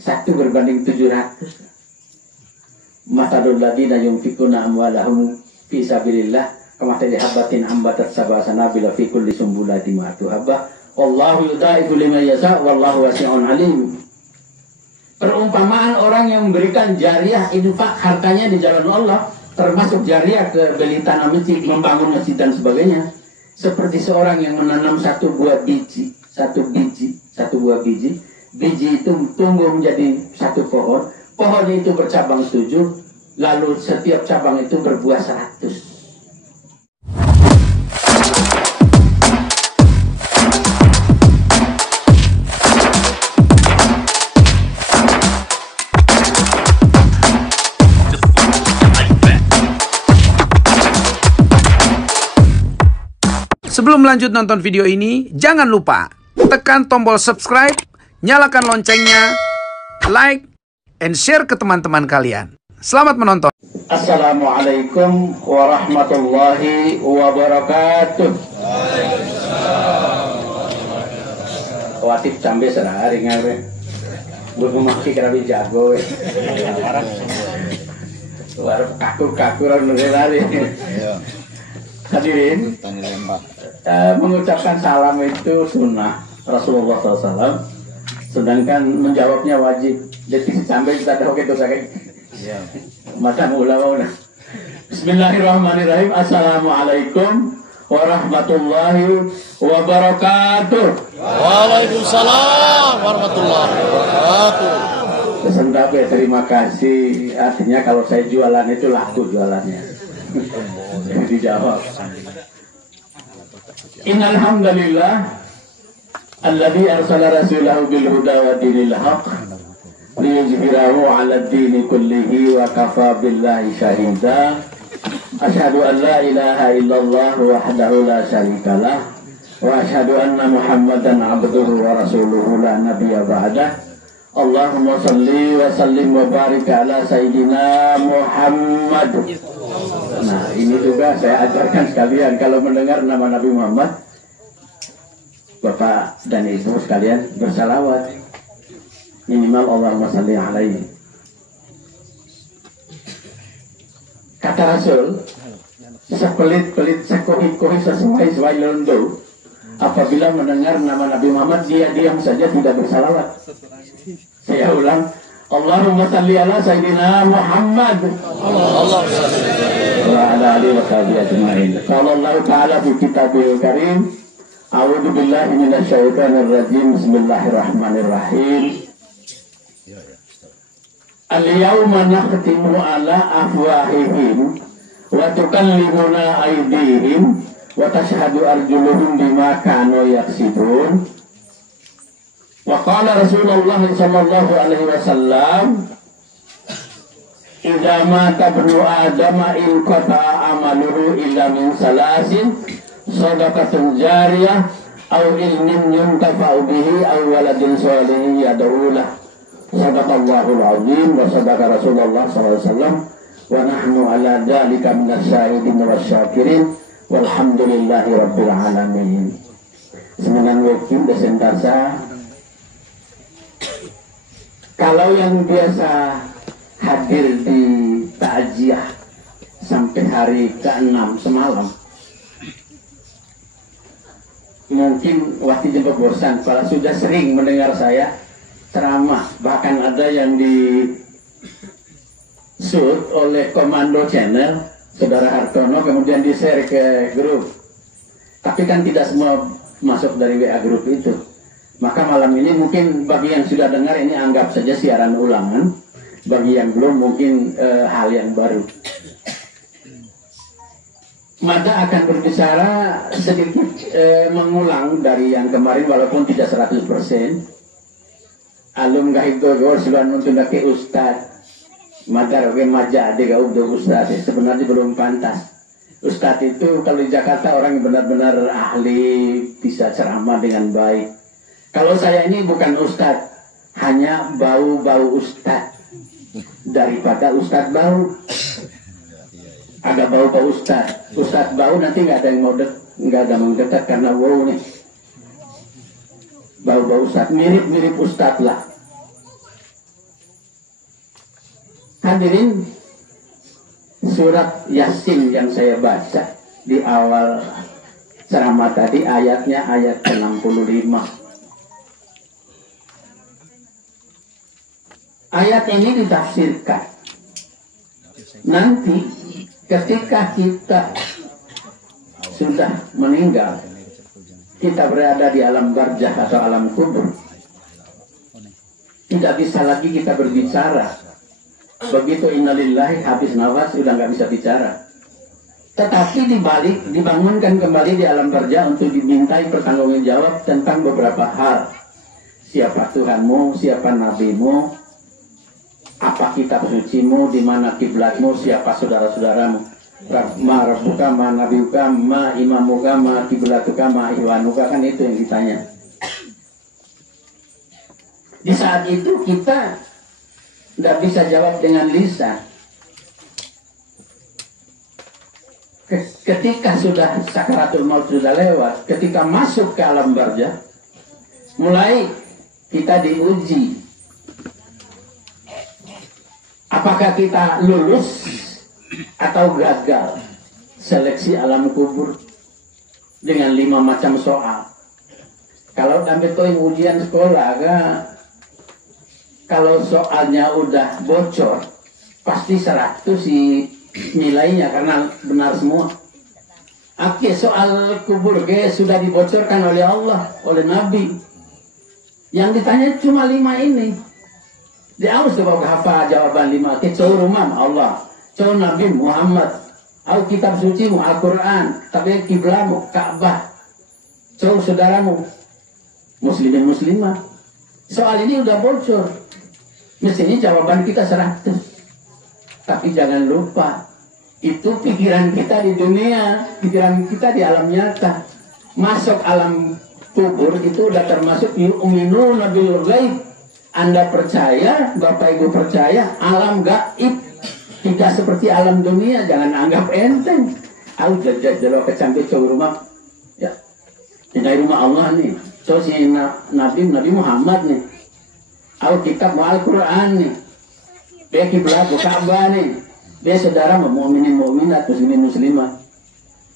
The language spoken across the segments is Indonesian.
1 berbanding 700. Masalul ladina yunfikuna amwalahum fi sabilillah kamathali habatin ambatat sab'a sanabila fi kulli sumbulatin mi'atu habbah wallahu yudaifu liman yasha wallahu wasi'un alim. Perumpamaan orang yang memberikan jariah infak hartanya di jalan Allah, termasuk jariah ke beli tanah masjid, membangun masjid dan sebagainya, seperti seorang yang menanam satu buah biji, biji itu tumbuh menjadi satu pohon. Pohon itu bercabang 7, lalu setiap cabang itu berbuah 100. Sebelum lanjut nonton video ini, jangan lupa tekan tombol subscribe, nyalakan loncengnya, like, and share ke teman-teman kalian. Selamat menonton. Assalamualaikum warahmatullahi wabarakatuh. Watif cambe sehari ngawe. Gue masih kerabi jago. Warung kaku orang lari. Hadirin, mengucapkan salam itu sunnah Rasulullah SAW, sedangkan menjawabnya wajib. Jadi sampai kita tahu itu sakit. Mata ulama. Bismillahirrahmanirrahim. Assalamualaikum warahmatullahi wabarakatuh. Waalaikumsalam warahmatullahi wabarakatuh. Pesan terima kasih. Artinya kalau saya jualan itu laku jualannya. Dijawab. Innal hamdalillah alladzi arsala rasulahu bil huda wa dinil haqq liyuzhirahu 'ala ad-dini kullihi wa kafa billahi shahida. Asyhadu an la ilaha illallah wahdahu la syarikalah wa asyhadu anna Muhammadan 'abduhu wa rasuluhu la nabiyya ba'dah. Allahumma shalli wa sallim wa barik ala sayyidina Muhammad. Nah, ini juga saya ajarkan sekalian kalau mendengar nama Nabi Muhammad, Bapak dan Ibu sekalian bersalawat. Minimal Allahumma shalli alaihi. Kata Rasul, sepelit-pelit sekohi-kohi sesuai londo, apabila mendengar nama Nabi Muhammad, dia diam saja tidak bersalawat. Saya ulang, Allahumma shalli ala sayyidina Muhammad wa ala alihi wa sahbihi ajma'in. Qala Allah ta'ala fi kitabihil karim, a'udzu billahi minasyaitonir rajim. Bismillahirrahmanirrahim. Al-yawma nakhtimu ala afwahihim wa tukallimuna aydihim wa tashhadu arjuluhum bima kanu yaksibun. Wa qala Rasulullah sallallahu alaihi wasallam, idza mata ibnu adama in qata'a amaluhu illa min salasin, shadaqatun jariyah aw ilmin yuntafa'u bihi aw waladin shalihin yad'u lahu. Sadaqallahul azim wa sadaqa Rasulullah sallallahu alaihi wasallam wa nahnu ala dzalika minasyahidin wasyakirin walhamdulillahi rabbil alamin. Semenang waktu desentasa. Kalau yang biasa hadir di takziah sampai hari ke-6 semalam, mungkin waktu jemput bosan. Kalau sudah sering mendengar saya ceramah, bahkan ada yang di shoot oleh Komando Channel, Saudara Hartono, kemudian di-share ke grup. Tapi kan tidak semua masuk dari WA grup itu. Maka malam ini mungkin bagi yang sudah dengar ini anggap saja siaran ulangan, bagi yang belum mungkin hal yang baru. Mada akan berbicara sedikit mengulang dari yang kemarin walaupun tidak 100%. Alum gahito gor sudah nuntun ke ustad. Mada roge maja de gau do ustad sebenarnya belum pantas. Ustad itu kalau di Jakarta orang yang benar-benar ahli, bisa ceramah dengan baik. Kalau saya ini bukan ustad, hanya bau-bau ustad daripada ustad bau. Agak bau-bau ustad. Ustad bau nanti nggak ada yang mau nggak ada mendekat karena bau nih. Bau-bau ustad, mirip-mirip ustad lah. Hadirin, surat Yasin yang saya baca di awal ceramah tadi ayatnya ayat 65. Ayat ini ditafsirkan nanti ketika kita sudah meninggal, kita berada di alam barzakh atau alam kubur, tidak bisa lagi kita berbicara. Begitu innalillahi habis nafas sudah nggak bisa bicara. Tetapi dibalik dibangunkan kembali di alam barzakh untuk dimintai pertanggungjawab tentang beberapa hal. Siapa Tuhanmu, siapa nabimu, apa kitab sucimu, di mana kiblatmu, siapa saudara-saudaramu. Ma rabbuka, ma nabiuka, ma imamuka, ma kiblatuka, ma ihwanuka, kan itu yang ditanya. Di saat itu kita tidak bisa jawab dengan lisan. Ketika sudah sakaratul maut sudah lewat, ketika masuk ke alam barzakh, mulai kita diuji. Apakah kita lulus atau gagal seleksi alam kubur dengan 5 macam soal. Kalau sampai toh ujian sekolah, kalau soalnya udah bocor, pasti 100 si nilainya karena benar semua. Oke, soal kubur sudah dibocorkan oleh Allah, oleh Nabi. Yang ditanya cuma 5 ini. Dia harus coba hafal jawaban 5. Kecau rumah Allah, kecau Nabi Muhammad, au kitab suci mu Al-Quran, tapi kiblamu Ka'bah, kecau saudaramu muslimin muslimah. Soal ini udah bocor. Mestinya jawaban kita 100. Tapi jangan lupa, itu pikiran kita di dunia, pikiran kita di alam nyata. Masuk alam kubur itu udah termasuk yu'minuna bil ghaib. Anda percaya, Bapak Ibu percaya, alam gaib tidak seperti alam dunia. Jangan anggap enteng. Aku jajah kecampe coba rumah, ya, ini rumah Allah nih. So si Nabi Muhammad nih. Aku kitab Al-Quran nih. Dia kiblat Ka'bah nih. Dia saudara mukminin mukminat, muslimin muslimah.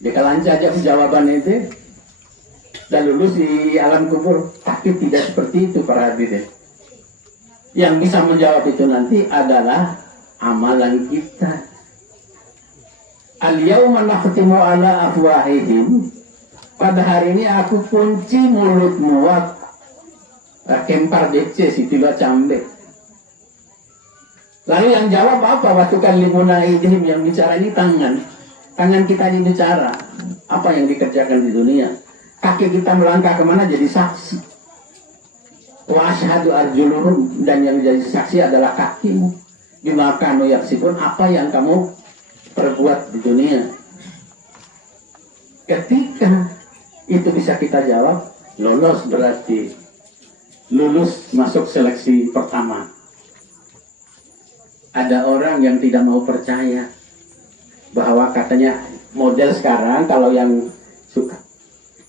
Dia kalanca aja jawaban itu dan lulus di alam kubur. Tapi tidak seperti itu para hadirin. Yang bisa menjawab itu nanti adalah amalan kita. Al-yawma nakhtimu ala afwahihim. Pada hari ini aku kunci mulutmu. Kempar DC si tiba cambe. Lalu yang jawab apa? Waktu kan limuna idhim, yang bicara ini tangan. Tangan kita ini bicara. Apa yang dikerjakan di dunia. Kaki kita melangkah kemana jadi saksi. Wa asyhadu arjuluhum, dan yang jadi saksi adalah kakimu. Bima kanu yaksibun, apa yang kamu perbuat di dunia. Ketika itu bisa kita jawab, lolos berarti lulus masuk seleksi pertama. Ada orang yang tidak mau percaya bahwa katanya model sekarang, kalau yang suka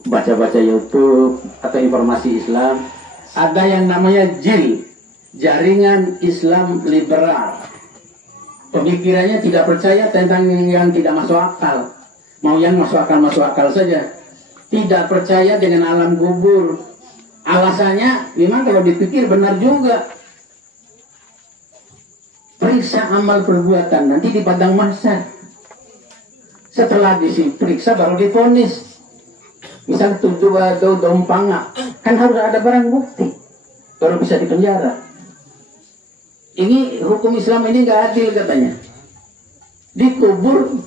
baca-baca YouTube atau informasi Islam, ada yang namanya JIL, Jaringan Islam Liberal. Pemikirannya tidak percaya tentang yang tidak masuk akal. Mau yang masuk akal saja. Tidak percaya dengan alam kubur. Alasannya memang kalau dipikir benar juga. Periksa amal perbuatan nanti di padang mahsyar. Setelah diperiksa baru divonis. Misal tujuh atau dompanga, kan harus ada barang bukti baru bisa dipenjara. Ini hukum Islam ini nggak adil katanya. Dikubur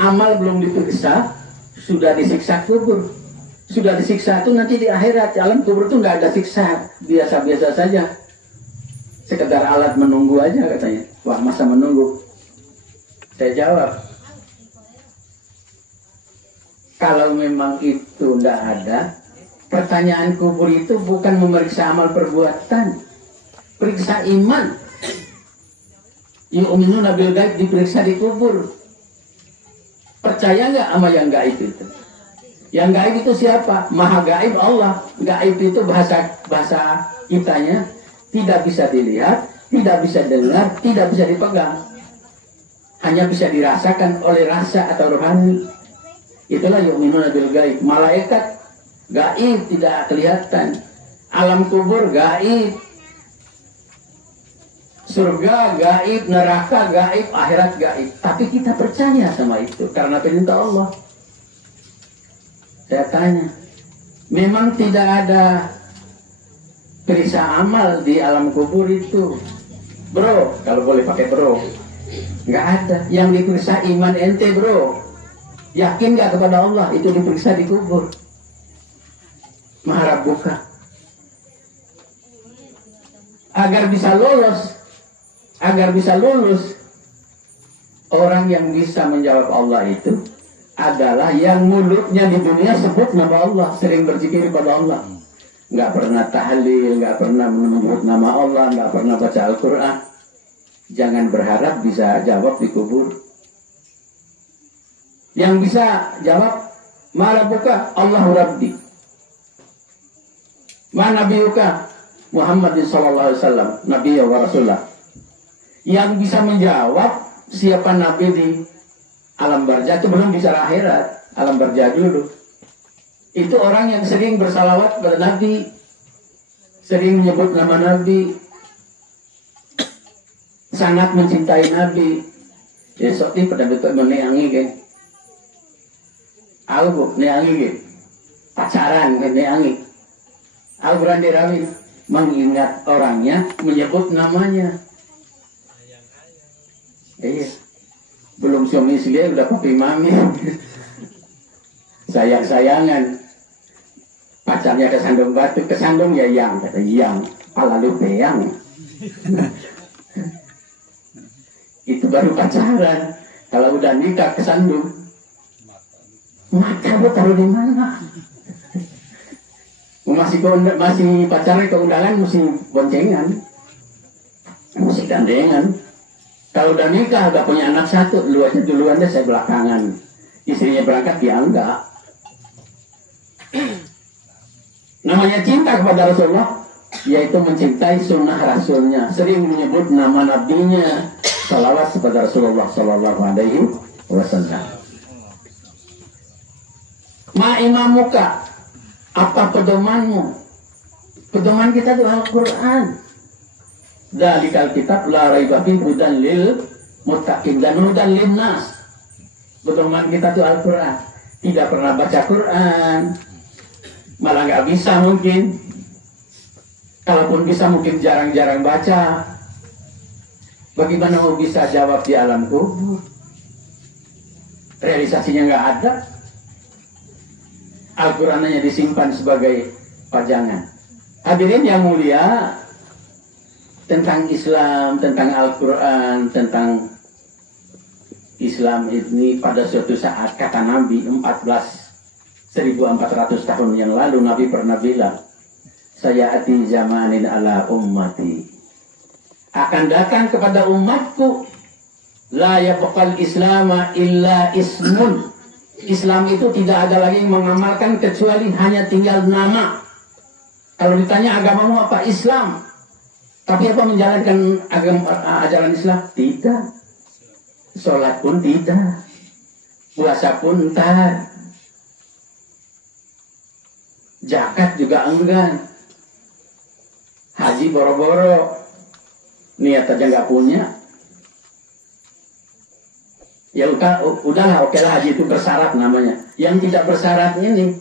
amal belum diperiksa, sudah disiksa kubur. Sudah disiksa itu nanti di akhirat, alam kubur itu nggak ada siksa, biasa-biasa saja. Sekedar alat menunggu aja katanya. Wah, masa menunggu? Saya jawab, kalau memang itu tidak ada, pertanyaan kubur itu bukan memeriksa amal perbuatan, periksa iman. Yu'minuna bil ghaib diperiksa di kubur. Percaya nggak sama yang gaib itu? Yang gaib itu siapa? Maha gaib Allah. Gaib itu bahasa kitanya tidak bisa dilihat, tidak bisa dengar, tidak bisa dipegang. Hanya bisa dirasakan oleh rasa atau rohani. Itulah yu'minuna bil gaib. Malaikat gaib, tidak kelihatan. Alam kubur gaib. Surga gaib, neraka gaib, akhirat gaib. Tapi kita percaya sama itu karena perintah Allah. Saya tanya, memang tidak ada periksa amal di alam kubur itu, bro? Kalau boleh pakai bro, nggak ada. Yang diperiksa iman ente, bro. Yakin nggak kepada Allah? Itu diperiksa di kubur. Maharap buka. Agar bisa lulus, orang yang bisa menjawab Allah itu adalah yang mulutnya di dunia sebut nama Allah, sering berzikir kepada Allah, nggak pernah tahlil, nggak pernah menyebut nama Allah, nggak pernah baca Al-Quran. Jangan berharap bisa jawab di kubur. Yang bisa jawab, ma rabbuka? Allahu Rabbi. Ma nabiyuka? Muhammad sallallahu alaihi wasallam, Nabi wa Rasulullah. Yang bisa menjawab siapa Nabi di alam barzah itu belum bicara akhirat, alam barzah dulu. Itu orang yang sering bersalawat pada Nabi, sering menyebut nama Nabi, sangat mencintai Nabi. Esok ini pada betul meneangi kan? Aku neangi kan? Pacaran kan neangi. Aku berani rawi mengingat orangnya, menyebut namanya. Iya. Belum suami istri udah papi mami. Sayang-sayangan. Pacarnya kesandung batu, kesandung ya yang, kata yang, pala lu peyang. Itu baru pacaran. Kalau udah nikah kesandung, mata lu taruh di mana? Masih pacaran ke undangan mesti boncengan, mesti gandengan. Kalau udah nikah, udah punya anak satu, lu aja duluan deh, saya belakangan. Istrinya berangkat, dia enggak. Namanya cinta kepada Rasulullah, yaitu mencintai sunnah Rasulnya. Sering menyebut nama nabinya, salawat kepada Rasulullah Sallallahu Alaihi Wasallam. Ma imamuka, apa pedomanmu? Pedoman kita itu Al-Quran. Dalikal kitab la raiba fi hudan lil muttaqin dan hudan lin nas. Pedoman kita itu Al-Quran. Tidak pernah baca Quran, malah nggak bisa mungkin. Kalaupun bisa mungkin jarang-jarang baca. Bagaimana mau bisa jawab di alam kubur? Realisasinya nggak ada. Al-Quran hanya disimpan sebagai pajangan. Hadirin yang mulia, tentang Islam, tentang Al-Quran, tentang Islam ini pada suatu saat, kata Nabi 1400 tahun yang lalu, Nabi pernah bilang, saya ati zamanin ala ummati, akan datang kepada umatku, la yabqal islama illa ismun. Islam itu tidak ada lagi yang mengamalkan kecuali hanya tinggal nama. Kalau ditanya agamamu apa? Islam. Tapi apa menjalankan ajaran Islam? Tidak. Sholat pun tidak. Puasa pun entar. Zakat juga enggak. Haji boro-boro. Niat aja nggak punya. Ya udahlah, oke lah, haji itu bersyarat namanya. Yang tidak bersyarat ini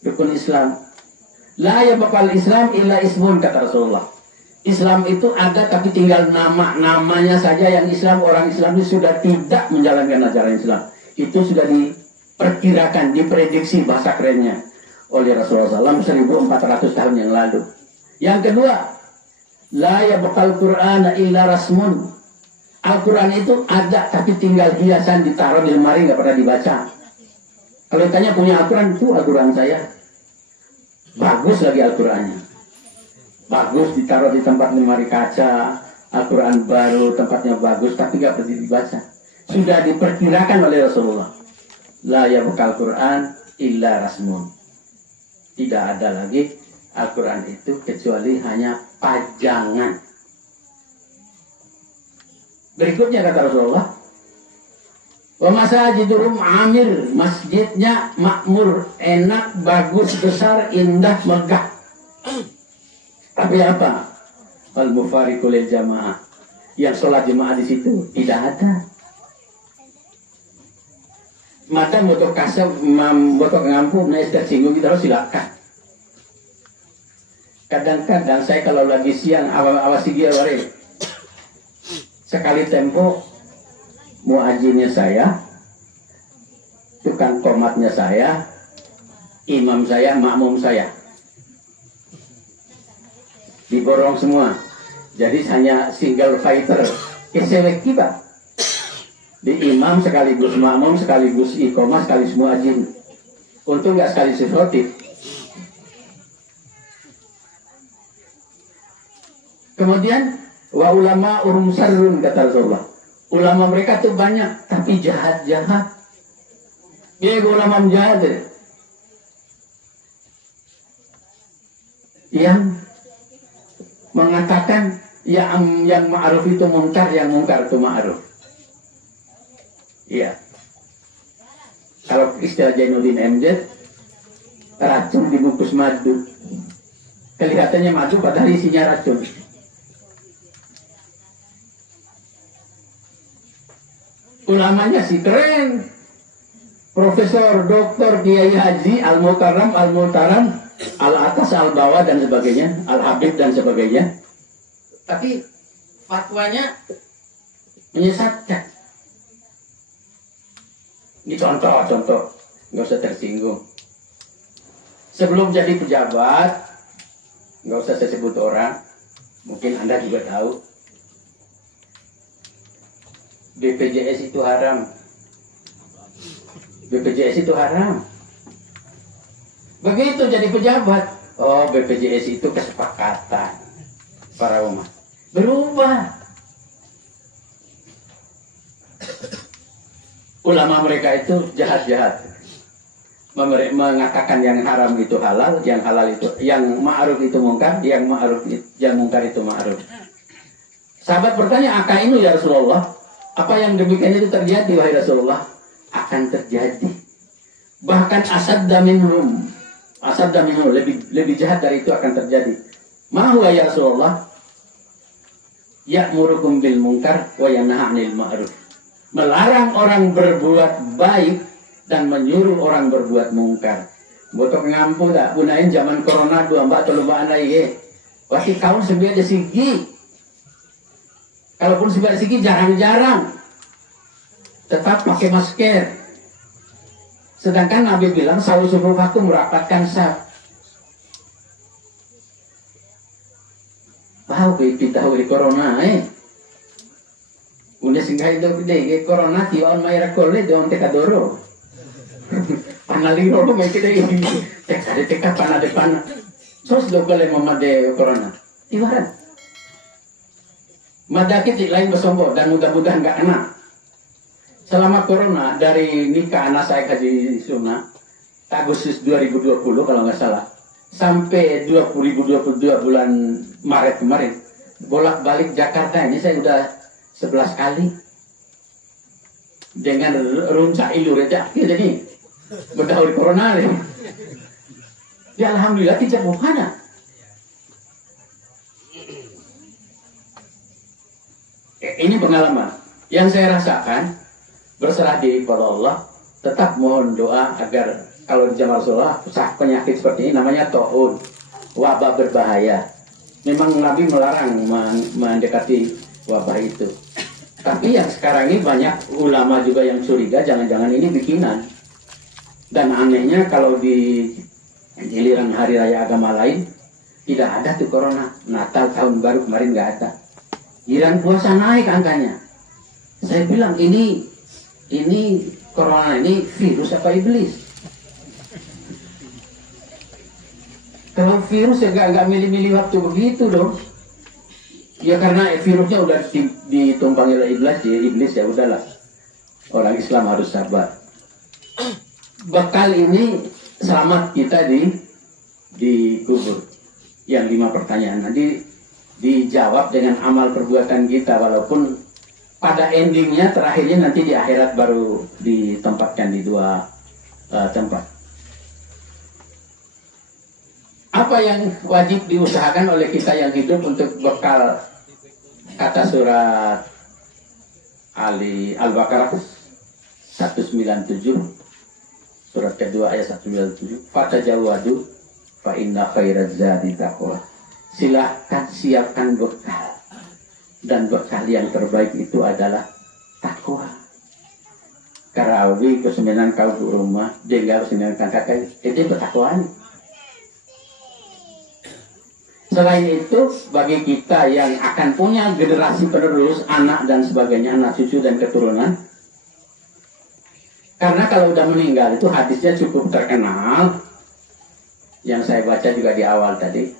rukun Islam. La yabqal Islam illa ismun, kata Rasulullah. Islam itu ada tapi tinggal namanya saja yang Islam. Orang Islam itu sudah tidak menjalankan ajaran Islam. Itu sudah diperkirakan, diprediksi bahasa kerennya oleh Rasulullah SAW 1400 tahun yang lalu. Yang kedua, la yabqal Qur'ana illa rasmun. Al-Quran itu ada tapi tinggal hiasan, ditaruh di lemari, nggak pernah dibaca. Kalau ditanya punya Al-Quran, itu Al-Quran saya. Bagus lagi Al-Qurannya. Bagus, ditaruh di tempat lemari kaca. Al-Quran baru, tempatnya bagus, tapi nggak pernah dibaca. Sudah diperkirakan oleh Rasulullah. La yabqal Quran illa rasmun. Tidak ada lagi Al-Quran itu kecuali hanya pajangan. Berikutnya kata Rasulullah, wa masajiduhum amir, masjidnya makmur, enak, bagus, besar, indah, megah. Tapi apa? Al-mufariqu lil jamaah. Yang sholat jemaah di situ tidak ada. Mata motor kasar, motor ngampu, naik tersinggung kita harus silakan. Kadang-kadang saya kalau lagi siang awas dia waris. Sekali tempo muajinya saya, tukang komatnya saya, imam saya, makmum saya diborong semua. Jadi hanya single fighter. Keselek kita. Di imam sekaligus makmum, sekaligus iqomah, sekaligus muajin. Untung nggak sekali sifrotif. Kemudian wa ulama sarrun kata Rasulullah. Ulama mereka tuh banyak tapi jahat-jahat. Dia ulama jahat deh. Yang mengatakan yang ma'ruf itu mungkar, yang mungkar itu ma'ruf. Iya. Kalau istilah Jainuddin MZ, racun dibungkus madu. Kelihatannya madu padahal isinya racun. Ulamanya sih keren. Profesor, doktor, kiai haji, al-mukarram, al-mutaram, al-atas, al-bawah dan sebagainya, al-habib dan sebagainya. Tapi fatwanya menyesatkan. Ini contoh, nggak usah tersinggung. Sebelum jadi pejabat, nggak usah saya sebut orang, mungkin Anda juga tahu. BPJS itu haram. BPJS itu haram. Begitu jadi pejabat, oh BPJS itu kesepakatan para umat. Berubah. Ulama mereka itu jahat-jahat. Mengatakan yang haram itu halal, yang halal itu, yang ma'ruf itu mungkar, yang mungkar itu ma'ruf. Sahabat bertanya, akainu ya Rasulullah, apa yang demikian itu terjadi wahai Rasulullah? Akan terjadi. Bahkan asadda minhum, lebih jahat dari itu akan terjadi. Ma huwa ya Rasulullah? Ya'murukum bil munkar wa yanha 'anil ma'ruf. Melarang orang berbuat baik dan menyuruh orang berbuat mungkar. Botok ngampu tak gunain zaman corona 24 telubaan lagi. Wasi kaum sebiar sigi. Kalaupun sebiar sigi jarang-jarang. Tetap pakai masker. Sedangkan Nabi bilang sawu sufufakum merapatkan saf. Tahu kita di corona Udah singgah itu deh corona tiwan mayra kole don tekadoro. Panaliro lo may kita ini. Teka pana de pana. Sos do kale mama de corona. Tiwaran. Madakit lain bersombo dan mudah-mudahan nggak kena. Selama corona dari nikah anak saya haji sunnah Agustus 2020 kalau nggak salah sampai 2022 bulan Maret kemarin bolak-balik Jakarta ini saya udah 11 kali dengan runcak ilu rejak jadi berdahulu corona nih. Ya alhamdulillah tidak bukan. Ini pengalaman yang saya rasakan. Berserah diri kepada Allah, tetap mohon doa agar kalau di zaman Rasulullah penyakit seperti ini namanya ta'un, wabah berbahaya. Memang Nabi melarang mendekati wabah itu. Tapi yang sekarang ini banyak ulama juga yang curiga jangan-jangan ini bikinan. Dan anehnya kalau di giliran hari raya agama lain tidak ada tuh corona. Natal tahun baru kemarin nggak ada. Giliran puasa naik angkanya. Saya bilang ini corona ini virus apa iblis? Kalau virus ya nggak milih-milih waktu begitu dong. Ya karena virusnya udah ditumpangi oleh iblis ya udahlah. Orang Islam harus sabar. Bekal ini selamat kita di kubur. Yang 5 pertanyaan nanti dijawab dengan amal perbuatan kita walaupun pada endingnya terakhirnya nanti di akhirat baru ditempatkan di dua tempat. Apa yang wajib diusahakan oleh kita yang hidup untuk bekal, kata surat Al-Baqarah 197, surat kedua ayat 197, fatajawadu fa inna khairaz zadi taqwa. Silahkan siapkan bekal, dan bekal yang terbaik itu adalah takwa. Karawi kesembilan kau di rumah, jenggal kesembilan kakak itu bertakwaan. Selain itu, bagi kita yang akan punya generasi penerus, anak dan sebagainya, anak cucu dan keturunan, karena kalau udah meninggal itu hadisnya cukup terkenal, yang saya baca juga di awal tadi,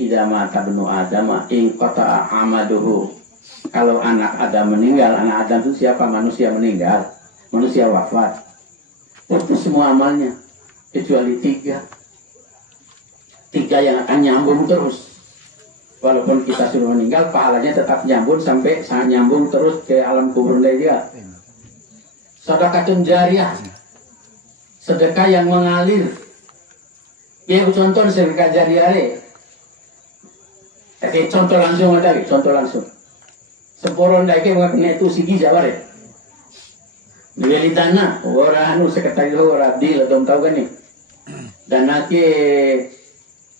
idza mata ibnu Adam in qata'a amaduhu. Kalau anak Adam meninggal, anak Adam itu siapa? Manusia meninggal, manusia wafat, putus semua amalnya kecuali tiga yang akan nyambung terus. Walaupun kita sudah meninggal, pahalanya tetap nyambung sampai sangat nyambung terus ke alam kubur dia. Sedekatun jariyah, sedekah yang mengalir. Ya, contoh sedekah jariyah. Contoh langsung ada, contoh langsung. Semporon daike mengenai itu sigi jaware. Beli dana, orang anu sekretaris orang deal atau tahu kan nih. Dana ke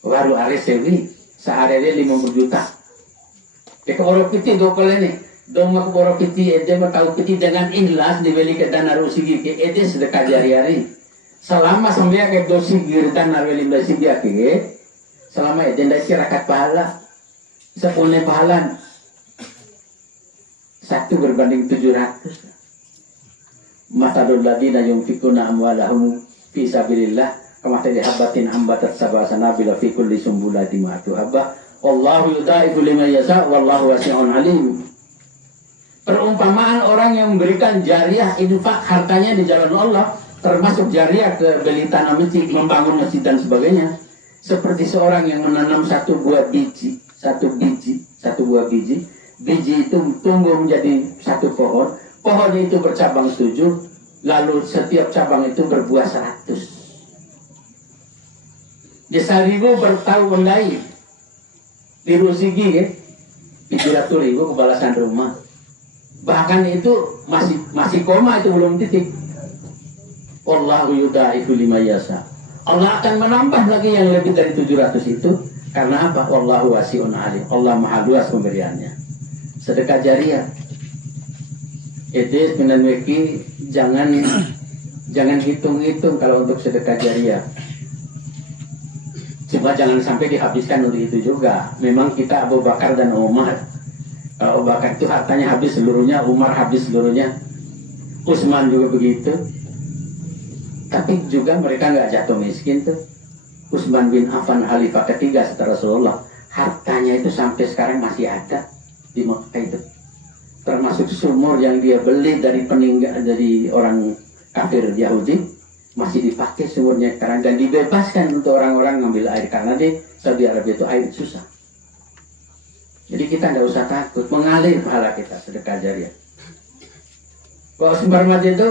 baru aris sewi, sehari dia 50 juta. Ke borok piti do kali nih, dong mak borok piti, ede mak tahu piti dengan ikhlas dibeli ke dana rusigi ke ede sedekah jariah nih. Selama sampai ke dosi girdan narweli beli dia ke, selama ede ndak kirakat pahala, 10 pahalan. 1 berbanding 700. Matalul ladina yunfikuna amwalahum fi sabilillah kama habatin ambatat sab'a sanabila fi kulli sumbulati ma'atu habba wallahu yudaifu liman yasha wallahu wasi'un alim. Perumpamaan orang yang memberikan jariah infak hartanya di jalan Allah, termasuk jariah ke beli tanah masjid, membangun masjid dan sebagainya, seperti seorang yang menanam satu buah biji, biji itu tumbuh menjadi satu pohon. Pohonnya itu bercabang 7, lalu setiap cabang itu berbuah 100. Di 1000 bertahun lagi, di rusigi ya, 700.000 kebalasan rumah. Bahkan itu masih koma, itu belum titik. Wallahu yudaifu liman yasha. Allah akan menambah lagi yang lebih dari 700 itu. Karena apa? Wallahu wasi'un alim. Allah maha luas pemberiannya. Sedekah jariah. Itu sebenarnya jangan hitung-hitung kalau untuk sedekah jariah. Cuma jangan sampai dihabiskan untuk itu juga. Memang kita Abu Bakar dan Umar. Kalau Abu Bakar itu hartanya habis seluruhnya, Umar habis seluruhnya, Utsman juga begitu. Tapi juga mereka nggak jatuh miskin tuh. Utsman bin Affan khalifah ketiga setelah Rasulullah, hartanya itu sampai sekarang masih ada di Mekah itu. Termasuk sumur yang dia beli dari dari orang kafir Yahudi, masih dipakai sumurnya sekarang dan dibebaskan untuk orang-orang ngambil air karena di Saudi Arabia itu air susah. Jadi kita tidak usah takut, mengalir pahala kita sedekah jariah. Kalau sumber mati itu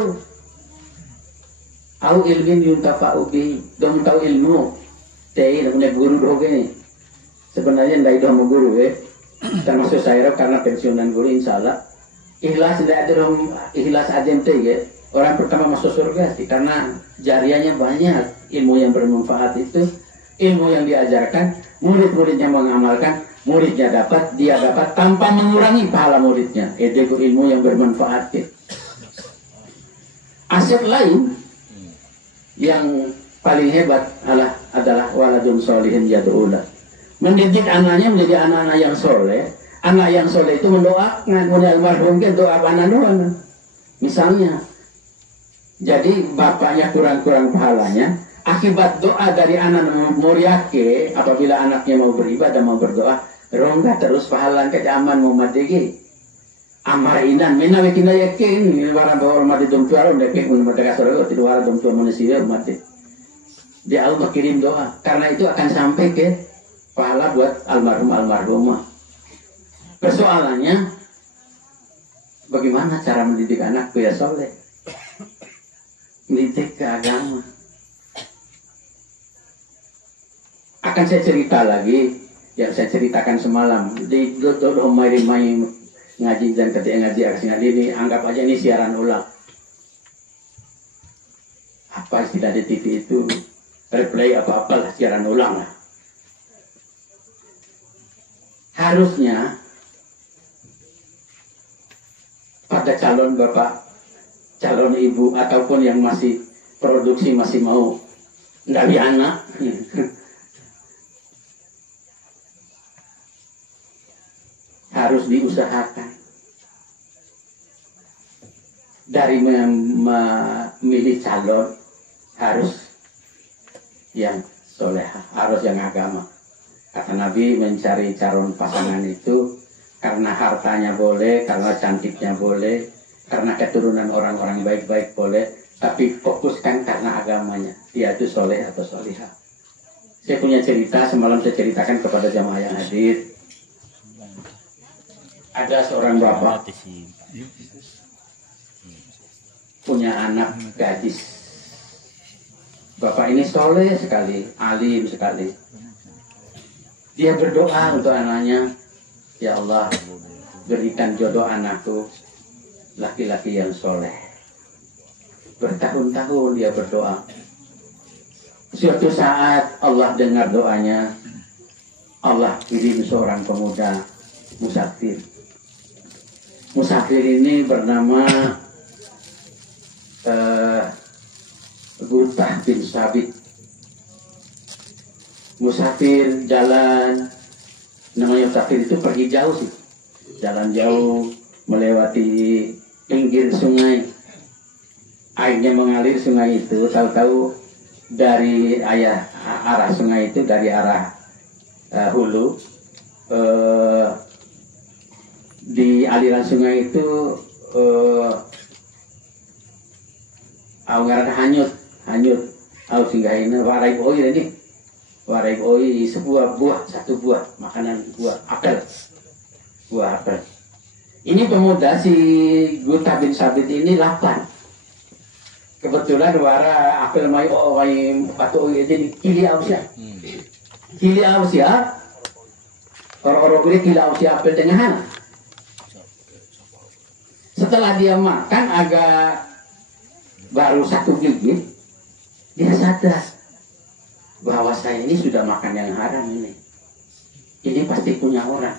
au ilmin yuntafa'u bi, dong tahu ilmu tei namanya guru doge nih. Sebenarnya tidak itu sama guru termasuk saya karena pensiunan guru insya Allah ikhlas tidak ada ikhlas adem ya. Orang pertama masuk surga sih karena jariahnya banyak, ilmu yang bermanfaat itu ilmu yang diajarkan, murid-muridnya mengamalkan, muridnya dapat, dia dapat tanpa mengurangi pahala muridnya. Itu ilmu yang bermanfaat ya. Aset lain yang paling hebat adalah waladun sholihin yad'ulah. Mendidik anaknya menjadi anak-anak yang soleh. Anak yang soleh itu mendoakan, mulai almarhum ke doa anak-anak. Misalnya, jadi bapaknya kurang-kurang pahalanya, akibat doa dari anak muriake, apabila anaknya mau beribadah, mau berdoa, rongga terus pahalan ke zaman Muhammad degi. Amar inan, menawi kita yakin, ini barang bahwa umat itu tuaron, deki Muhammad kasar itu warah tuar manusia umat itu. Dia Allah kirim doa, karena itu akan sampai ke pahala buat almarhumah. Persoalannya Bagaimana cara mendidik anak biar soleh? Mendidik ke agama. Akan saya cerita lagi yang saya ceritakan semalam di Mai ngaji dan ketika ngaji aksi ngaji ini, anggap aja ini siaran ulang. Apa istilah di TV itu, replay apa-apalah, siaran ulang lah. Harusnya pada calon bapak, calon ibu, ataupun yang masih produksi, masih mau dari anak, harus diusahakan dari memilih calon, harus yang soleh, harus yang agama. Kata Nabi, mencari calon pasangan itu karena hartanya boleh, karena cantiknya boleh, karena keturunan orang-orang baik-baik boleh, tapi fokuskan karena agamanya, dia itu soleh atau solihah. Saya punya cerita, semalam saya ceritakan kepada jamaah yang hadir. Ada seorang bapak punya anak gadis. Bapak ini soleh sekali, alim sekali. Dia berdoa untuk anaknya, ya Allah, berikan jodoh anakku laki-laki yang soleh. Bertahun-tahun dia berdoa. Suatu saat Allah dengar doanya. Allah kirim seorang pemuda musafir. Musafir ini bernama Gutah bin Sabit. Musafir jalan, namanya musafir itu pergi jauh sih, jalan jauh melewati pinggir sungai, airnya mengalir sungai itu, tahu-tahu dari arah sungai itu, dari arah hulu, di aliran sungai itu ngaran hanyut, sehingga ini warai boy ini. Warai boy sebuah buah, satu buah makanan, buah apel. Ini pemuda si Gutah bin Sabit ini lapar. Kebetulan wara apel mai patu jadi kili ausia. Orang-orang ini kili ausia apel tengahan. Setelah dia makan agak baru satu gigit, dia sadar bahwa saya ini sudah makan yang haram ini. Ini pasti punya orang.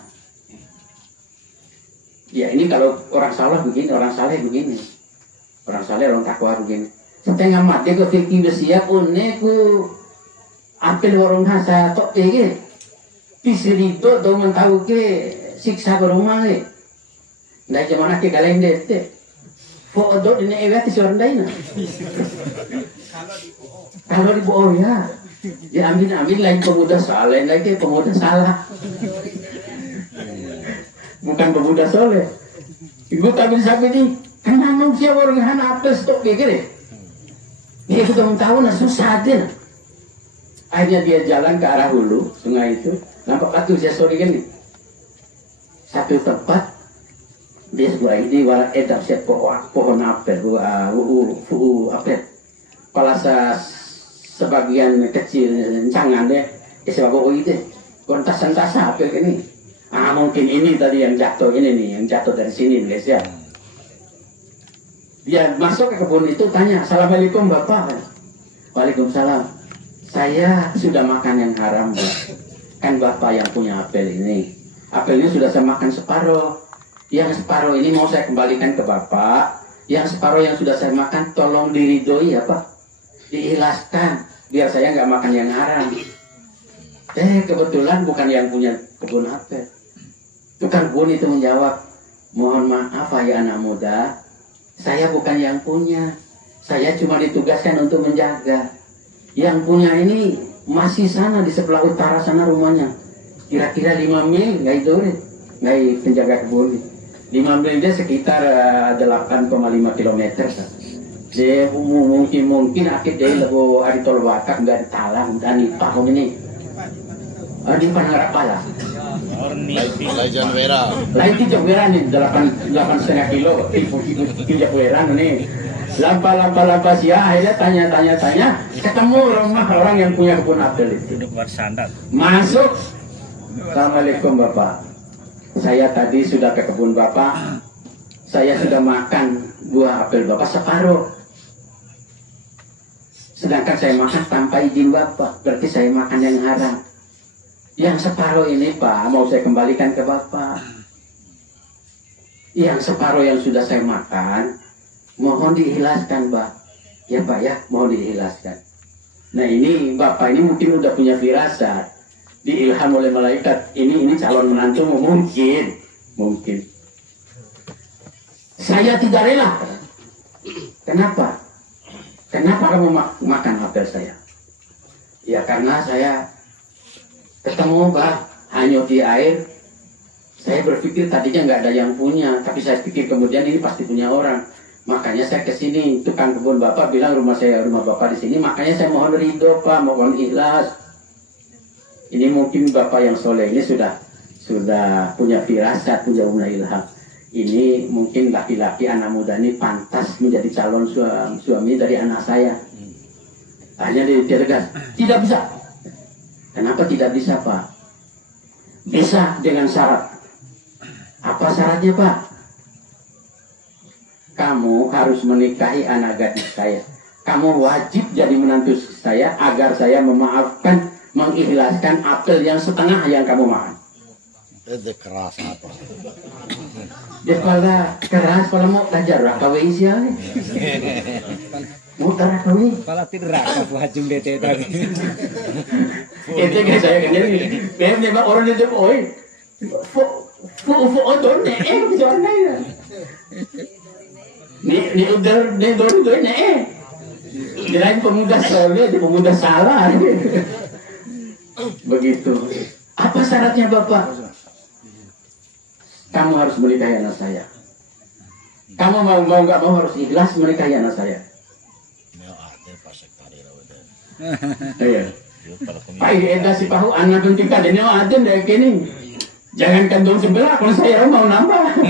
Ya ini kalau orang saleh begini, orang saleh begini. Orang saleh, orang takwa begini. Setengah mati ke fikir siap une ku apel warung hasa tok tege. Pisirito dong tahu ke siksa ke rumah ke. Nggak cuma nak kalian dete. Foto ini ewati seorang lain. Kalau di bohong ya. Diambil lain pemuda saleh, lagi pemuda salah. Bukan pemuda soleh. Ibu tak bisa ini. Kan manusia orang yang apes stok begini. Dia sudah tahu nah susah deh. Akhirnya dia jalan ke arah hulu sungai itu. Nampak batu saya sorry kan nih. Satu tempat dia sebuah ini walau edap siap pohon apel, apel. Palasa sebagian kecil cangan deh, sebab itu kontas-kontas apel ini. Mungkin ini tadi yang jatuh ini nih, yang jatuh dari sini guys ya. Dia masuk ke kebun itu tanya, Assalamualaikum Bapak. Waalaikumsalam. Saya sudah makan yang haram, Pak. Kan Bapak yang punya apel ini. Apel ini sudah saya makan separuh. Yang separuh ini mau saya kembalikan ke Bapak. Yang separuh yang sudah saya makan tolong diridoi ya Pak. Diikhlaskan biar saya nggak makan yang haram. Kebetulan bukan yang punya kebun apel. Tukang kebun itu menjawab, mohon maaf ya anak muda, saya bukan yang punya. Saya cuma ditugaskan untuk menjaga. Yang punya ini masih sana di sebelah utara sana rumahnya. Kira-kira 5 mil nggak itu, nggak penjaga kebun. 5 mil dia sekitar 8,5 kilometer. Dia mungkin akhir dia lebih hari tol wakak nggak ditalang dan ipah ini. Di Pangarapala. Lai Janwera. Lain ti Jawera nih 8,5 kilo ti Jawera nih. Lampa siya akhirnya tanya ketemu rumah orang yang punya kebun apel itu. Masuk. Assalamualaikum Bapak. Saya tadi sudah ke kebun Bapak. Saya sudah makan buah apel Bapak separuh. Sedangkan saya makan tanpa izin Bapak. Berarti saya makan yang haram. Yang separuh ini Pak mau saya kembalikan ke Bapak. Yang separuh yang sudah saya makan mohon diikhlaskan Pak. Ya Pak ya, mohon diikhlaskan. Nah ini Bapak ini mungkin udah punya firasat. Diilham oleh malaikat. Ini calon menantu mungkin. Saya tidak rela. Kenapa? Kenapa kamu makan apel saya? Ya karena saya ketemu Pak hanyut di air. Saya berpikir tadinya nggak ada yang punya, tapi saya pikir kemudian ini pasti punya orang. Makanya saya ke sini. Tukang kebun Bapak bilang rumah Bapak di sini. Makanya saya mohon ridho Pak, mohon ikhlas. Ini mungkin Bapak yang soleh ini sudah punya firasat, punya ilham. Ini mungkin laki-laki anak muda ini pantas menjadi calon suami dari anak saya. Hanya dia tegas, tidak bisa. Kenapa tidak bisa Pak? Bisa dengan syarat. Apa syaratnya Pak? Kamu harus menikahi anak gadis saya. Kamu wajib jadi menantu saya agar saya memaafkan, mengikhlaskan apel yang setengah yang kamu makan. Itu keras apa? Dia keras kalau mau belajar rakawe isiannya. Mau rakawe. Kalau tidak raka hajung dete tadi. Itu kayak saya kan jadi. Memang orang itu oi. Odon bisa ya. Ni udah Di lain pemuda soleh, di pemuda salah. Begitu. Apa syaratnya Bapak? Kamu harus menikahi anak saya. Kamu mau nggak mau harus ikhlas menikahi anak saya. Iya. Pai eda si pahu anak bentika dene ada ndak kene. Jangan kandung sebelah kalau saya mau nambah.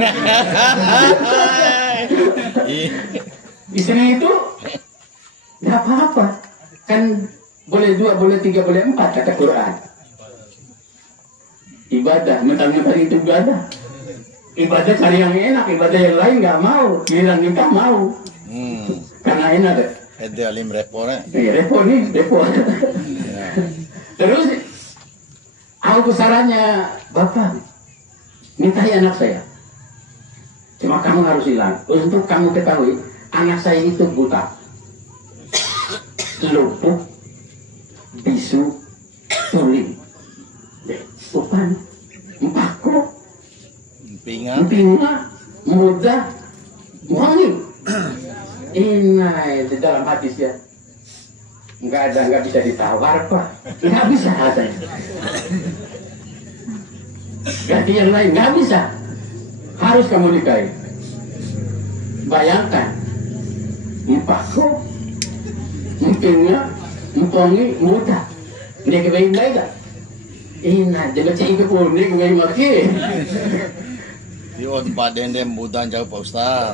Istri itu nggak apa-apa. Kan boleh 2, boleh 3, boleh 4 kata Quran. Ibadah, mentang-mentang itu ibadah. Ibadah cari yang enak, ibadah yang lain nggak mau. Giliran nikah mau. Karena enak deh. Itu alim repotnya. Repot nih, repot. Terus, aku sarannya Bapak, nikahi anak saya. Cuma kamu harus hilang. Untuk kamu ketahui, anak saya itu buta, lumpuh, bisu, tuli, upan, empako, pinga, muda, wangi. Ini di dalam hadis ya. Nggak bisa ditawar Pak. Nggak bisa katanya. Ganti yang lain nggak bisa. Harus kamu nikahi. Bayangkan, empako, empingnya, empongi, muda. Ini kebayin lain. Ina, jangan cek pun ini kebayin maki. Di Pak Dendem budan jauh Pak Ustaz.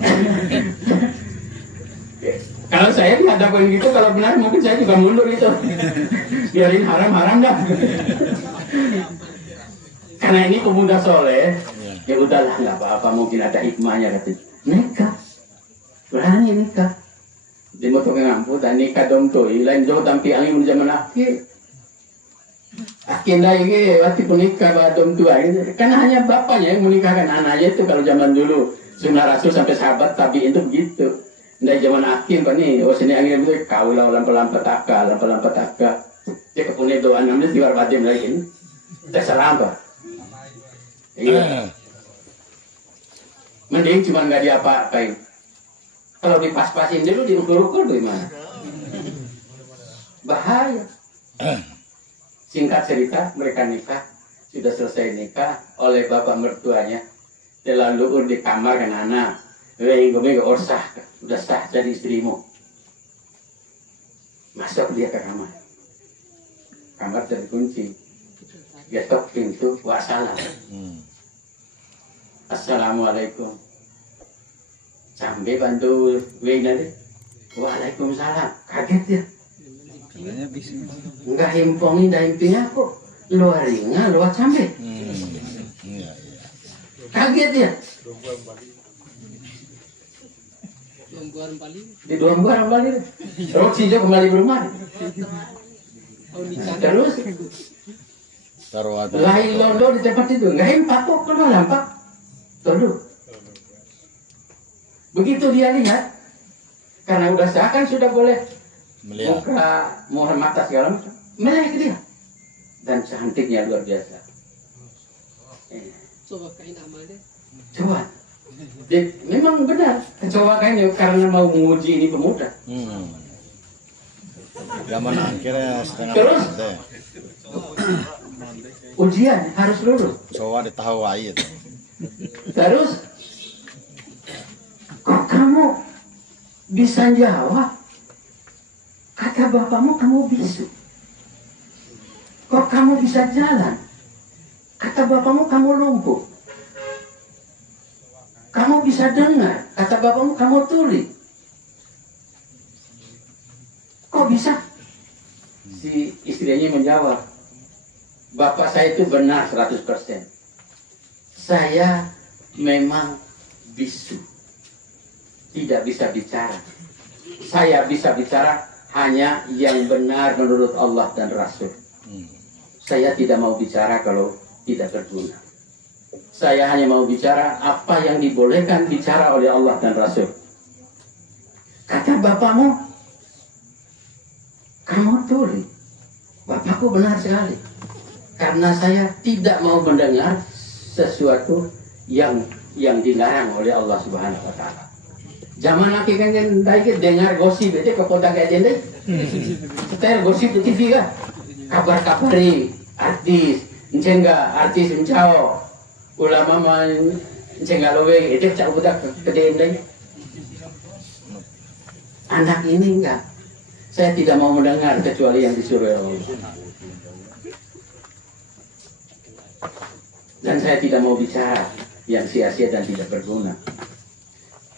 Kalau saya dihadapkan gitu, kalau benar mungkin saya juga mundur itu. Biarin haram-haram dah. Karena ini pemuda soleh, ya udahlah nggak apa-apa, mungkin ada hikmahnya katanya. Nikah, berani nikah. Dia mau tukang ngamput, nikah dong tuh. Lain jauh tampi angin zaman akhir. Akhir dah ini waktu nikah badom tua. Karena hanya bapaknya yang menikahkan anaknya itu kalau zaman dulu. Sunnah Rasul sampai sahabat tapi itu begitu. Dari zaman akhir kan nih, sini angin itu kau lah lampa-lampa taka. Dia kepunya doa namanya di luar batin lagi. Terserah apa? Iya. Mending cuma nggak diapa-apain. Kalau dipas-pasin dulu diukur-ukur gimana? Bahaya. Singkat cerita, mereka nikah, sudah selesai nikah oleh bapak mertuanya. Dia lalu di kamar kan anak, gue orsah, udah sah jadi istrimu. Masuk dia ke kamar terkunci. getok pintu, wassalam. Assalamualaikum. Sampai bantu wena deh. Waalaikumsalam. Kaget ya. Enggak himpongin dah himpinya kok. Luar ringa, luar sampai. Kaget ya. Di dua bulan kembali. Terus sih kembali ke rumah. Terus lain londo di tempat itu nggak hempak kok kalau lampak. Tolong. Begitu dia lihat, karena udah sah kan sudah boleh buka mohon mata segala macam, melihat dia dan cantiknya luar biasa. Coba. Memang benar kecoa kayaknya karena mau menguji ini pemuda. Zaman akhirnya setengah terus ujian harus lulus. Coba ditahu aja. Terus kok kamu bisa jawab? Kata bapakmu kamu bisu. Kok kamu bisa jalan? Kata bapakmu kamu lumpuh. Kamu bisa dengar, kata bapakmu kamu tuli. Kok bisa? Si istrinya menjawab, bapak saya itu benar 100%. Saya memang bisu. Tidak bisa bicara. Saya bisa bicara hanya yang benar menurut Allah dan Rasul. Saya tidak mau bicara kalau tidak berguna. Saya hanya mau bicara apa yang dibolehkan bicara oleh Allah dan Rasul. Kata bapakmu, kamu tuli. Bapakku benar sekali. Karena saya tidak mau mendengar sesuatu yang dilarang oleh Allah Subhanahu wa taala. Zaman laki kan dengar gosip itu ke kota kayak jendela. Setel gosip di TV kan. Kabar-kabari artis, enggak artis mencao. Ulama man lowe itu cak budak kedendeng. Anak ini enggak. Saya tidak mau mendengar kecuali yang disuruh Allah. Dan saya tidak mau bicara yang sia-sia dan tidak berguna.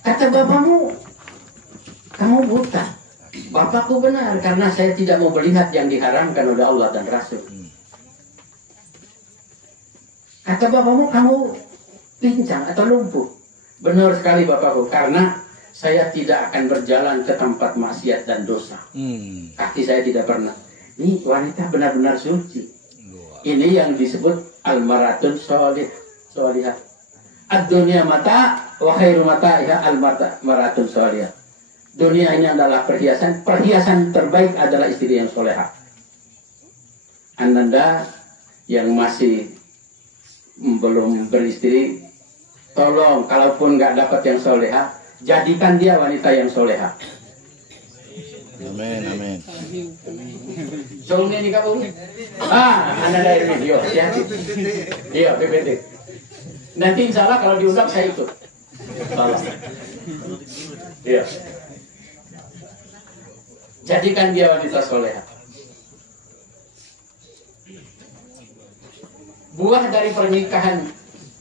Kata bapakmu, kamu buta. Bapakku benar karena saya tidak mau melihat yang diharamkan oleh Allah dan Rasul. Kata bapakmu, kamu pincang atau lumpuh. Benar sekali bapakku, karena saya tidak akan berjalan ke tempat maksiat dan dosa. Kaki saya tidak pernah. Ini wanita benar-benar suci. Ini yang disebut al-maratun sholihah. Ad-dunya mata, wa khairu mata ya al-maratun sholihah. Dunia ini adalah perhiasan. Perhiasan terbaik adalah istri yang solehah. Ananda yang masih belum beristri, tolong kalaupun nggak dapat yang solehah, jadikan dia wanita yang solehah. Amin, amin. Soalnya ini kamu, anda dari video, hati-hati. Iya, PPT. Nanti insya Allah kalau diundang saya ikut. Salah. Iya. Jadikan dia wanita solehah. Buah dari pernikahan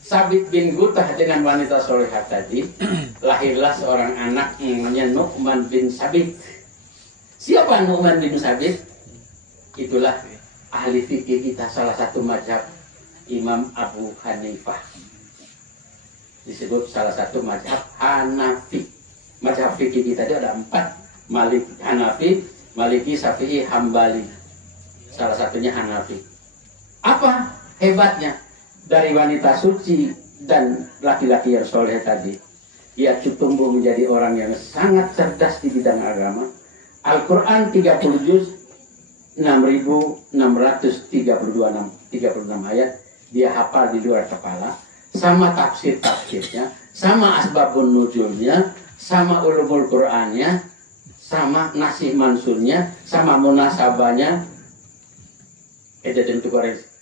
Sabit bin Gutah dengan wanita solehah tadi, lahirlah seorang anak namanya Nu'man bin Sabit. Siapa Nu'man bin Sabit? Itulah ahli fikih kita, salah satu mazhab Imam Abu Hanifah. Disebut salah satu mazhab Hanafi. Mazhab fikih kita itu ada 4. Malik Hanafi, Maliki, Syafi'i, Hambali. Salah satunya Hanafi. Apa hebatnya dari wanita suci dan laki-laki yang soleh tadi? Ia tumbuh menjadi orang yang sangat cerdas di bidang agama. Al-Quran 30 juz, 6.632 36 ayat dia hafal di luar kepala, sama tafsir-tafsirnya, sama asbabun nuzulnya, sama ulumul Qur'annya, sama nasih mansurnya, sama munasabahnya. Itu tentu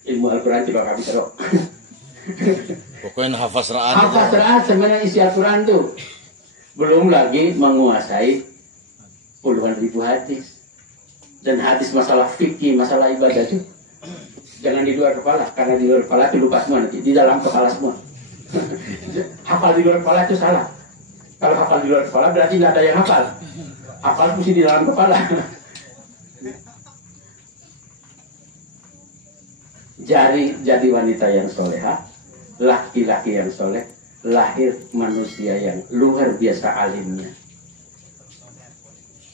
ilmu Al-Quran tidak kami teruk. Pokoknya hafaz ra'at. Hafaz ra'at sebenarnya isi Al-Quran tuh. Belum lagi menguasai puluhan ribu hadis. Dan hadis masalah fikih, masalah ibadah itu Jangan di luar kepala, karena di luar kepala itu lupa semua nanti, di dalam kepala semua. Hafal di luar kepala itu salah. Kalau hafal di luar kepala berarti nggak ada yang hafal. Hafal mesti di dalam kepala. Jadi wanita yang soleha, laki-laki yang soleh, lahir manusia yang luar biasa alimnya.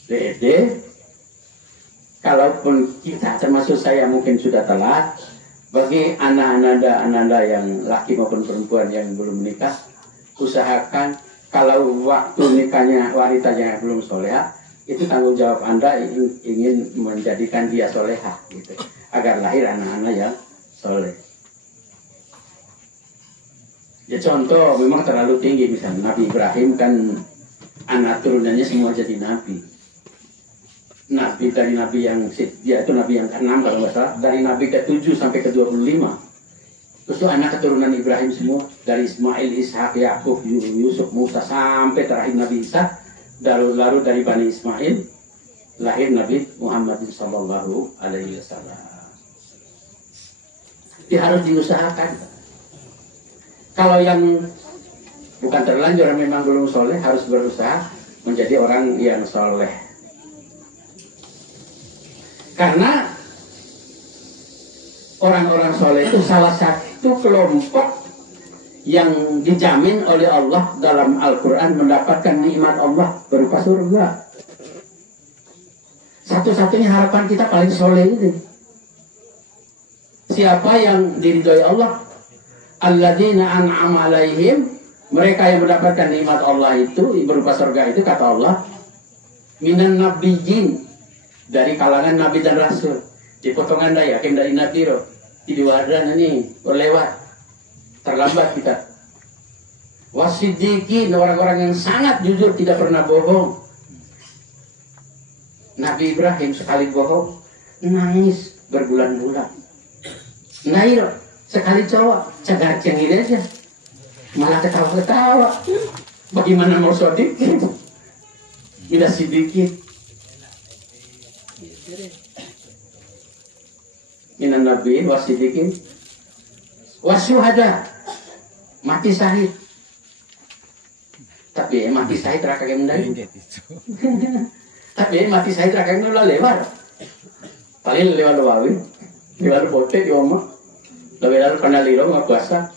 Jadi, kalaupun kita termasuk saya mungkin sudah telat, bagi anak-anak yang laki maupun perempuan yang belum menikah, usahakan kalau waktu nikahnya wanitanya belum soleha, itu tanggung jawab Anda ingin menjadikan dia soleha, gitu, agar lahir anak-anak yang soleh. Ya contoh memang terlalu tinggi, misalnya Nabi Ibrahim kan anak turunannya semua jadi nabi. Nabi dari nabi yang dia itu nabi yang ke-6 kalau nggak salah, dari nabi ke-7 sampai ke-25. Terus itu anak keturunan Ibrahim semua, dari Ismail, Ishak, Yakub, Yusuf, Musa sampai terakhir Nabi Isa. Lalu dari Bani Ismail lahir Nabi Muhammad sallallahu alaihi wasallam. Itu harus diusahakan. Kalau yang bukan terlanjur memang belum soleh, harus berusaha menjadi orang yang soleh. Karena orang-orang soleh itu salah satu kelompok yang dijamin oleh Allah dalam Al-Quran mendapatkan nikmat Allah berupa surga. Satu-satunya harapan kita paling soleh itu. Siapa yang diridhoi Allah? Alladzina an'ama alaihim, mereka yang mendapatkan nikmat Allah itu berupa surga itu, kata Allah, minan nabiyyin, dari kalangan nabi dan rasul. Di potongan daya yakin dari nabi roh di wadah ini lewat terlambat kita. Wasiddiqin, orang-orang yang sangat jujur, tidak pernah bohong. Nabi Ibrahim sekali bohong nangis berbulan-bulan. Nair sekali cowok cegar cengir aja malah ketawa-ketawa. Bagaimana mau sodik? Tidak sedikit. Minan nabiin wasidikin wasyuhada, mati syahid. Tapi mati syahid raka kemendai. Tapi mati syahid raka kemendai lewat. Paling lewat wawi, lewat pote di omah. Lalu panaliro nggak puasa.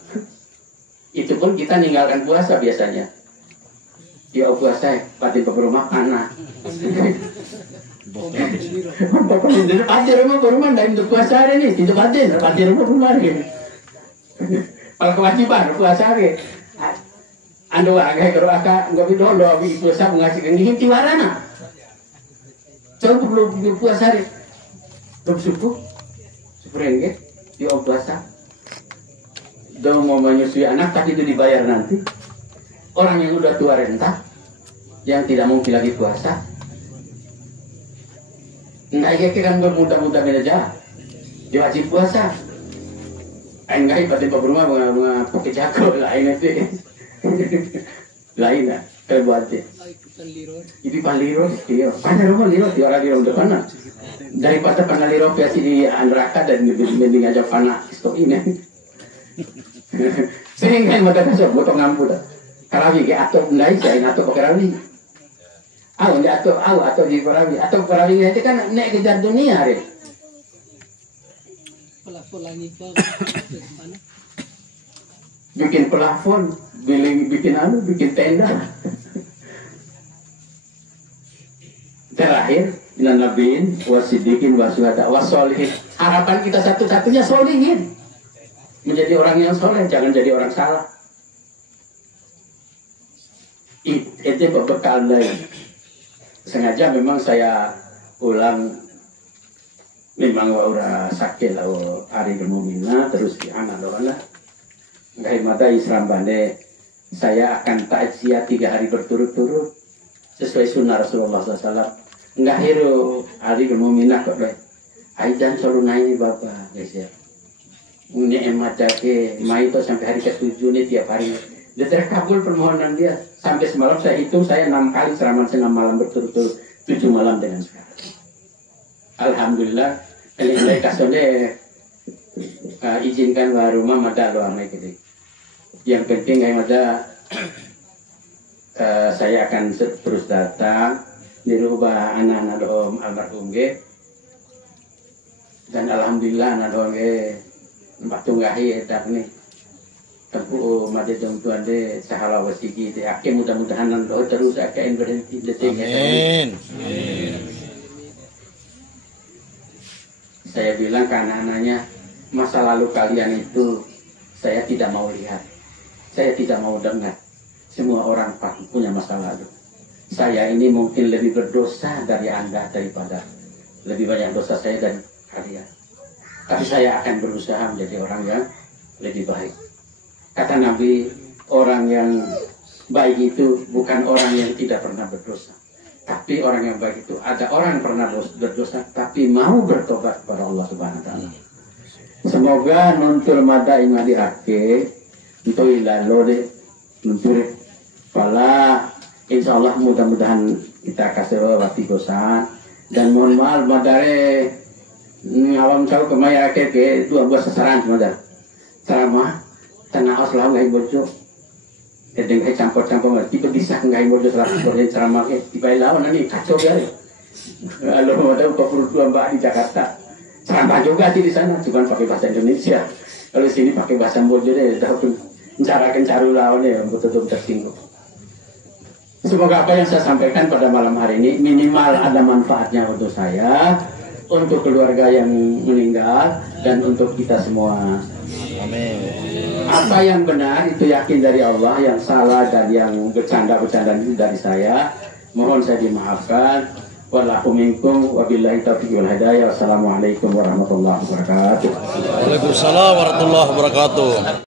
Itu pun kita ninggalkan puasa biasanya. Ya puasa, batin pemerumah anak. Batin rumah perumahan dah untuk puasa hari ni. Tidak batin rumah ni. Kalau kewajiban puasa hari. Anda orang kalau akak nggak bisa doa puasa mengasihkan ini tiwarana. Coba belum puasa hari. Belum subuh, seperengge di puasa. Dia mau menyusui anak tapi itu dibayar nanti. Orang yang udah tua renta, yang tidak mungkin lagi puasa, nggak kan bermuda-muda aja, dia wajib puasa. Enggak ibadah berumah pakai jago lain nanti, lain lah terbuatnya. Itu paliro, iya, mana rumah liro, di orang liro depan. Daripada panaliro biasa di neraka dan mending aja panah stok ini. Sehingga mata kasar botong ngampu dah. Karawi ke atau bendai saya atau karawi. Atau di karawi atau karawi itu kan naik kejar dunia hari. Bikin plafon, bikin tenda. Terakhir, minan nabiin, wasidikin, wasyuhada, wassolihin. Harapan kita satu-satunya solihin. Menjadi orang yang soleh, jangan jadi orang salah. Itu bekal dari. Sengaja memang saya ulang, memang udah sakit lah, hari bermumina, terus di anak doang lah. Nggak mata Islam bande, saya akan takziah 3 hari berturut-turut sesuai sunnah Rasulullah SAW. Nggak hiru hari bermumina kok deh. Aidan selalu naik bapak, guys ya. Ini emat jake, mai itu sampai hari ke-7 nih tiap hari. Dia terkabul permohonan dia. Sampai semalam saya hitung, saya 6 kali ceramah 6 malam berturut-turut, 7 malam dengan sekarang. Alhamdulillah, kalau kasonnya izinkan wa rumah mada lo amai gitu. Yang penting ada saya akan terus datang di rumah anak-anak om almarhum ge. Dan alhamdulillah anak om ge empat tunggahi etak nih. Tempuh made dong tuan de sahala wasiki de akhir mudah-mudahan lo terus akan berhenti detik. Amin. Saya bilang ke anak-anaknya, masa lalu kalian itu saya tidak mau lihat, saya tidak mau dengar. Semua orang punya masa lalu. Saya ini mungkin lebih berdosa dari Anda daripada lebih banyak dosa saya dari kalian. Tapi saya akan berusaha menjadi orang yang lebih baik. Kata Nabi, orang yang baik itu bukan orang yang tidak pernah berdosa. Tapi orang yang baik itu ada orang yang pernah berdosa tapi mau bertobat kepada Allah Subhanahu wa taala. Semoga nuntur mada imadi hake untuk ilalode nuntur pala insyaallah mudah-mudahan kita kasih waktu dosa dan mohon maaf madare ngawam tahu kemaya ke dua buah sasaran madar. Ceramah tanah aslah ngai bojo. Edeng hai campur-campur ngerti bisa ngai bojo 100% ceramah ke tiba lawan ini kacau ya. Kalau ada 42 mbak di Jakarta. Ceramah juga sih di sana, cuma pakai bahasa Indonesia. Kalau sini pakai bahasa bojo deh, tahu mencarakan caru lawan ya, betul-betul tersinggung. Semoga apa yang saya sampaikan pada malam hari ini minimal ada manfaatnya untuk saya, untuk keluarga yang meninggal, dan untuk kita semua. Amin. Apa yang benar itu yakin dari Allah, yang salah dan yang bercanda-bercanda itu dari saya. Mohon saya dimaafkan. Wallahu minkum wabillahi taufiq wal hidayah. Wassalamualaikum warahmatullahi wabarakatuh. Waalaikumsalam warahmatullahi wabarakatuh.